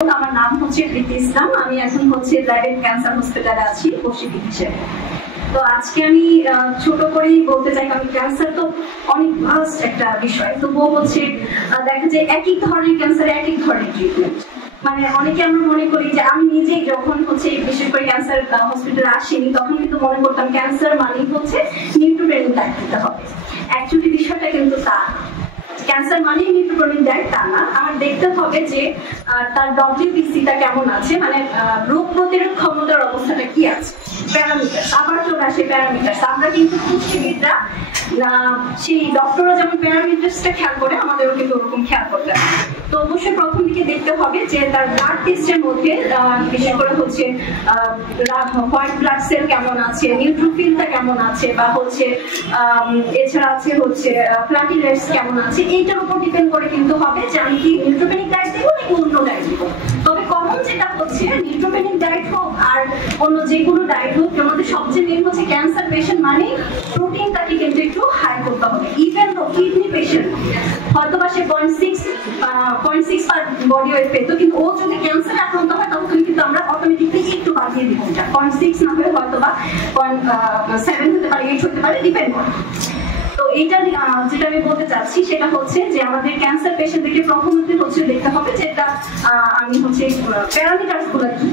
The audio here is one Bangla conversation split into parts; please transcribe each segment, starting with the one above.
আমার নাম হচ্ছে প্রীতি ইসলাম। আমি এখন হচ্ছে প্রাইভেট ক্যান্সার হসপিটালে আছি প্রশিক্ষক হিসেবে। তো আজকে আমি ছোট করেই বলতে চাই, কারণ ক্যান্সার তো অনেক ভাস্ট একটা বিষয়। তবুও হচ্ছে দেখা যায় এক এক ধরনের ক্যান্সারে এক এক ধরনের ট্রিটমেন্ট। মানে অনেকে আমরা মনে করি যে, আমি নিজেই যখন হচ্ছে বিশেষ করে ক্যান্সার হসপিটালে আসিনি তখন কিন্তু মনে করতাম ক্যান্সার মানেই হচ্ছে নিউট্রোপেনিক ডায়েট দিতে হবে। অ্যাকচুয়ালি বিষয়টা কিন্তু তা ক্যান্সার মানেই নিউট্রোপেনিক ডায়েট তা না। আমার দেখতে হবে যে তার ডব্লিউবিসিটা কেমন আছে, মানে রোগ প্রতিরোধ ক্ষমতার অবস্থাটা কি আছে, প্যারামিটার। আবার চলে আসে প্যারামিটার। আমরা কিন্তু পুষ্টিবিদরা সেই ডক্টররা যেমন প্যারামিটারসটা খেয়াল করে, আমাদেরও কিন্তু ওরকম খেয়াল করতে হবে। তো অবশ্যই প্রথম দিকে দেখতে হবে যে তার ব্লাড টেস্টের মধ্যে বিশেষ করে হচ্ছে হোয়াইট ব্লাড সেল কেমন আছে, নিউট্রোফিলটা কেমন আছে, বা হচ্ছে এছাড়া আছে হচ্ছে প্লাটিলেটস কেমন আছে। এইটার উপর ডিপেন্ড করে কিন্তু হবে যে আমি কি নিউট্রোপেনিক ডায়েট দেবো নাকি অন্য ডায়েট দেবো। তবে কমন যেটা হচ্ছে নিউট্রোপেনিক ডায়েট হোক আর অন্য যেগুলো ডায়েট হোক, এর মধ্যে সবচেয়ে মেন হচ্ছে ক্যান্সার পেশেন্ট মানে প্রোটিনটাকে কিন্তু একটু হাই করতে হবে। ইভেন তো কিডনি পেশেন্ট হয়তো বা সে 0.6 পার বডি ওয়েট পেতো, কিন্তু ও যদি ক্যান্সারে আক্রান্ত হয় তখন কিন্তু আমরা অটোমেটিকলি একটু বাড়িয়ে দিব। 0.6 না হলে হয়তো বা 0.7 হতে পারে, 8 হতে পারে, ডিপেন্ড করে। তো এইটা যেটা আমি বলতে চাচ্ছি সেটা হচ্ছে যে আমাদের ক্যান্সার পেশেন্টদেরকে প্রথমত হচ্ছে দেখতে হবে যে এটা আমি হচ্ছে প্যারামিটারস গুলো কি।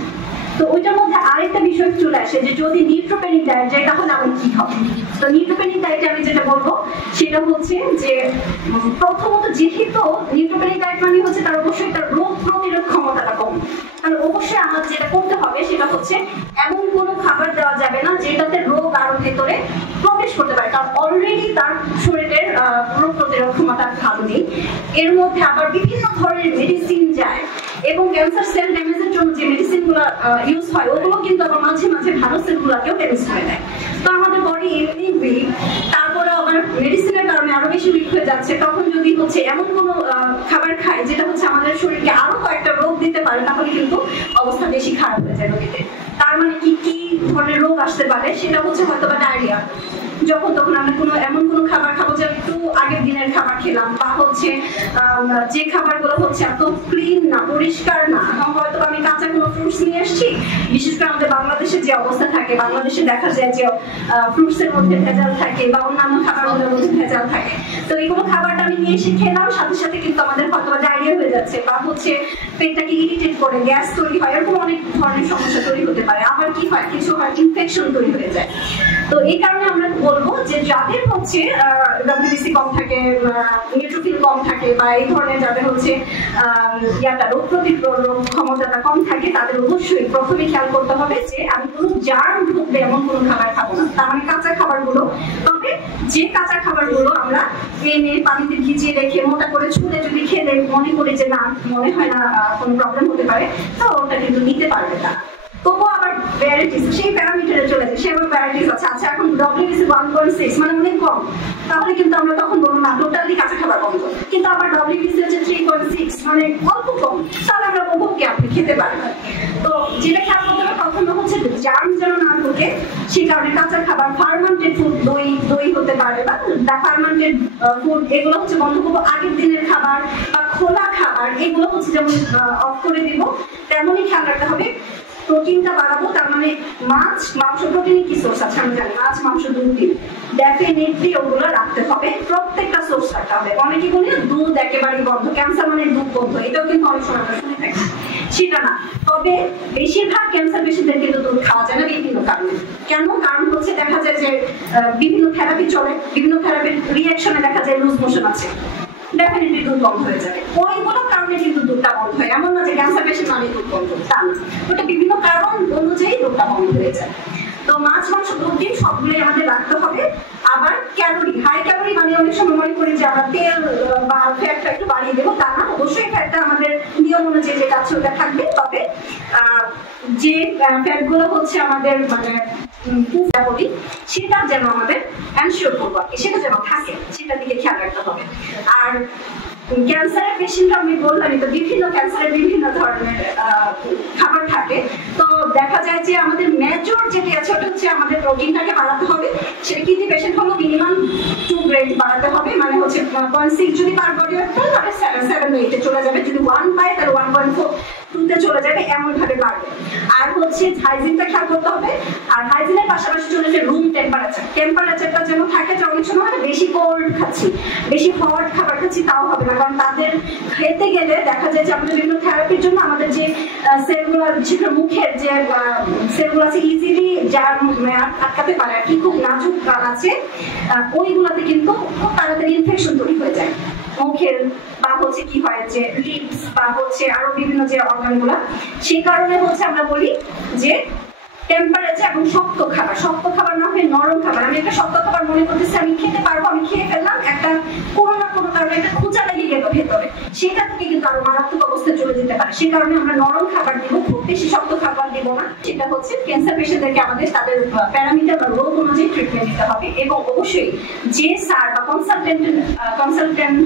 তো ওইটার মধ্যে আরেকটা বিষয় চলে আসে যে যদি নিউট্রোপেনিক ডায়েট যায় তাহলে আমার কি হবে। তো নিউট্রোপেনিক ডায়েটে আমি যেটা বলবো সেটা হচ্ছে যে প্রথমত যেহেতু নিউট্রোপেনিক ডায়েট মানে হচ্ছে তার অবশ্যই তার রোগ প্রতিরোধ ক্ষমতাটা কম। তাহলে অবশ্যই আমার যেটা করতে হবে সেটা হচ্ছে এমন কোনো খাবার দেওয়া যাবে না যেটাতে রোগ আরো ভেতরে প্রবেশ করতে পারে, কারণ অলরেডি তার শরীরের রোগ প্রতিরোধ ক্ষমতা ভালো নেই। এর মধ্যে আবার বিভিন্ন ধরনের মেডিসিন যায়, এবং ক্যান্সার সেল ড্যামেজের জন্য যে মেডিসিন গুলো ইউজ হয় ওগুলো কিন্তু আবার মাঝে মাঝে ভালো সেল গুলাকেও ড্যামেজ করে দেয়। তো আমাদের বডি এমনি উইক, তারপরে আবার মেডিসিনের কারণে আরো বেশি উইক হয়ে যাচ্ছে। তখন যদি হচ্ছে এমন কোনো খাবার খায় যেটা হচ্ছে আমাদের শরীরকে আরো কয়েকটা রোগ দিতে পারে, তাহলে কিন্তু অবস্থা বেশি খারাপ হয়ে যায় রোগীদের। তার মানে কি কি ধরনের রোগ আসতে পারে সেটা হচ্ছে হয়তো বা ডায়রিয়া। যখন তখন আমরা এমন কোনো খাবার খাবো যে একটু আগের দিনের খাবার খেলাম, বা হচ্ছে যে খাবারগুলো হচ্ছে এত ক্লিন না, পরিষ্কার না। হয়তো আমি কাঁচা কোনো ফ্রুটস নিয়ে এসেছি, বিশেষ করে আমাদের বাংলাদেশে যে অবস্থা থাকে, বাংলাদেশে দেখা যায় যে ফ্রুটস এর মধ্যে ভেজাল থাকে বা অন্যান্য খাবারের মধ্যে ভেজাল থাকে। তো এইগুলো খাবারটা আমি নিয়ে এসে খেলাম, সাথে সাথে কিন্তু আমাদের হয়তো ডায়রিয়া হয়ে যাচ্ছে, বা হচ্ছে পেটটাকে ইরিটেট করে গ্যাস তৈরি হয়, এরকম অনেক ধরনের সমস্যা তৈরি হতে পারে। আবার কি হয়, কিছু হয় ইনফেকশন তৈরি হয়ে যায়। তো এই কারণে আমরা বলবো যে যাদের হচ্ছে ডব্লিউবিসি কম থাকে, নিউট্রোফিল কম থাকে, বা এই ধরনের যাদের হচ্ছে রোগ প্রতিরোধ ক্ষমতাটা কম থাকে, তাদের অবশ্যই প্রথমে খেয়াল করতে হবে যে আমি কোনো জার্ম ঢুকবে এমন কোনো খাবার খাবো না। তার মানে কাঁচা খাবারগুলো, তবে যে কাঁচা খাবারগুলো আমরা এনে পানিতে ভিজিয়ে রেখে মোটা করে ছুলে যদি খেলে মনে করি যে না, মনে হয় না কোনো প্রবলেম হতে পারে, তো ওটা কিন্তু নিতে পারবে না। তবুও আবার ভ্যারাইটিস, সেই প্যারামিটারে চলে যায়, সেভাবে ভ্যারাইটিস আছে। আচ্ছা, এখন ডব্লিউবিসি 1.6 মানে অনেক কম, তাহলে কিন্তু আমরা তখন বলবো না টোটালি কাঁচা খাবার বন্ধ। কিন্তু আবার ডব্লিউবিসি হচ্ছে 3.6 মানে অল্প কম, তাহলে আমরা বলবো কি আপনি খেতে পারবেন। তো যেটা খেয়াল করতে হবে প্রথমে হচ্ছে জার্ম যেন না ঢোকে, সেই কারণে কাঁচা খাবার, ফার্মেন্টেড ফুড, দই হতে পারে, বা ফার্মেন্টেড ফুড, এগুলো হচ্ছে বন্ধ করবো। আগের দিনের খাবার বা খোলা খাবার এগুলো হচ্ছে যেমন অফ করে দিব, তেমনই খেয়াল রাখতে হবে প্রোটিনটা বাড়াবো। তার মানে মাছ মাংস, প্রোটিনের কি সোর্স আছে আমরা জানি, মাছ মাংস দুধ ডিম, ডেফিনেটলি ওগুলো রাখতে হবে, প্রত্যেকটা সোর্স রাখতে হবে। অনেকে বলে দুধ একেবারেই বন্ধ, ক্যান্সার মানে দুধ বন্ধ, এটাও কিন্তু অনেক সময় আমরা শুনে থাকি, সেটা না। তবে বেশিরভাগ ক্যান্সার পেশেন্টদের কিন্তু দুধ খাওয়া যায় না বিভিন্ন কারণে। কেন? কারণ হচ্ছে দেখা যায় যে বিভিন্ন থেরাপি চলে, বিভিন্ন থেরাপির রিঅ্যাকশনে দেখা যায় লুজ মোশন আছে, ডেফিনেটলি দুধ বন্ধ হয়ে যাবে। ওইগুলো কারণে কিন্তু দুধটা বন্ধ হয়, এমন না যে ক্যান্সার পেশেন্ট মানে দুধ বন্ধ, তা না। ওটা বিভিন্ন কারণ অনুযায়ী দুধটা বন্ধ হয়ে যায়। তো মাছ মাংস দুধ ডিম সবগুলোই আমাদের রাখতে হবে। আবার ক্যালোরি, হাই ক্যালোরি মানে অনেক সময় মনে করি যে আমরা তেল বা ফ্যাটটা একটু বাড়িয়ে দেবো, তা না। অবশ্যই ফ্যাটটা আমাদের নিয়ম অনুযায়ী যেটা আছে ওটা থাকবে, তবে যে ফ্যাট গুলো হচ্ছে আমাদের মানে বলি সেটা যেন আমাদের এনশিওর করবো, সেটা যেন থাকে, সেটার দিকে খেয়াল রাখতে হবে। আর ক্যান্সারের পেশেন্ট আমি বললামই তো, বিভিন্ন ক্যান্সারের বিভিন্ন ধরনের খাবার থাকে। তো দেখা যায় যে আমাদের মেজর যেটি আছে ওটা হচ্ছে হচ্ছে আমাদের প্রোটিনটাকে বাড়াতে হবে। সেটা কিডনি পেশেন্ট হলো মিনিমাম 2 গ্রেড বাড়াতে হবে, মানে হচ্ছে 0.6 যদি পার বডি ওয়েট পায় তাহলে 7 বা 8 চলে যাবে, যদি 1 পায় তাহলে 1.4 চলে যাবে, এমন ভাবে বাড়বে। আর হচ্ছে হাইজিনটা খেয়াল করতে হবে। আর হাইজিনের পাশাপাশি চলে যে রুম টেম্পারেচারটা যেন থাকে, যে অনেক সময় বেশি কোল্ড খাচ্ছি, বেশি হট খাবার খাচ্ছি তাও হবে না, কারণ তাদের খেতে গেলে দেখা যায় যে আমাদের বিভিন্ন থেরাপির জন্য আমাদের যে সেলগুলো, বিশেষ করে মুখের যে সেলগুলো আছে ইজিলি যার আটকাতে পারে আর কি, খুব নাজুক আছে, ওইগুলোতে কিন্তু খুব তাড়াতাড়ি ইনফেকশন তৈরি হয়ে যায় মুখের, বা হচ্ছে কি হয় যে লিপস বা হচ্ছে আরো বিভিন্ন যে অর্গানগুলো। সেই কারণে হচ্ছে আমরা বলি যে টেম্পারেচার এবং শক্ত খাবার না হয়ে নরম খাবার। আমি একটা শক্ত খাবার মনে করতেছি আমি খেতে পারবো, আমি খেয়ে ফেললাম, একটা কোনো না কোনো কারণে একটা খোঁচা লেগে গেল ভেতরে, সেটা থেকে কিন্তু আরো মারাত্মক অবস্থায় চলে যেতে পারে। সেই কারণে আমরা নরম খাবার দিব, খুব বেশি শক্ত খাবার দিব না। সেটা হচ্ছে ক্যান্সার পেশেন্টদেরকে আমাদের তাদের প্যারামিটার বা রোগ অনুযায়ী ট্রিটমেন্ট দিতে হবে, এবং অবশ্যই যে স্যার বা কনসালটেন্ট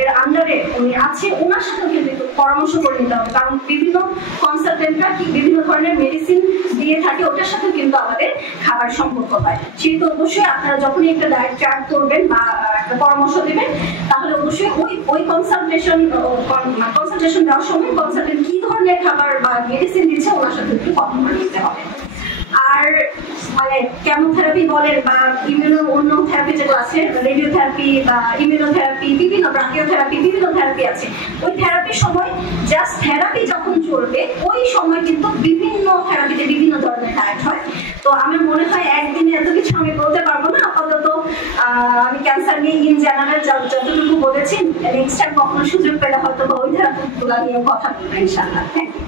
এর আন্ডারে উনি আছে ওনার সাথে কিন্তু পরামর্শ করে নিতে হবে, কারণ বিভিন্ন কনসালটেন্টরা কি বিভিন্ন ধরনের মেডিসিন দিয়ে থাকে, ওটার সাথে কিন্তু আমাদের খাবার সম্পর্ক হয়। সেহেতু অবশ্যই আপনারা যখনই একটা ডায়েট চার্ট করবেন বা একটা পরামর্শ দেবেন, তাহলে অবশ্যই ওই কনসালটেশন দেওয়ার সময় কনসালটেন্ট কি ধরনের খাবার বা মেডিসিন দিচ্ছে ওনার সাথে একটু কথা বলে নিতে হবে। আর মানে কেমোথেরাপি বলেন বা অন্য থেরাপি যেগুলো আছে, রেডিওথেরাপি বা ইমিউনোথেরাপি, বিভিন্ন ব্রাকিওথেরাপি, বিভিন্ন থেরাপি আছে, ওই থেরাপির সময় জাস্ট থেরাপি যখন চলবে ওই সময় কিন্তু বিভিন্ন থেরাপিতে বিভিন্ন ধরনের ডায়েট হয়। তো আমার মনে হয় একদিনে এত কিছু আমি বলতে পারবো না, আপাতত আমি ক্যান্সার নিয়ে ইন জেনারেল যতটুকু বলেছি, নেক্সট টাইম কখনো সুযোগ পেলে হয়তো ওই থেরাপিগুলো নিয়ে কথা বলবো ইনশাআল্লাহ। Thank you.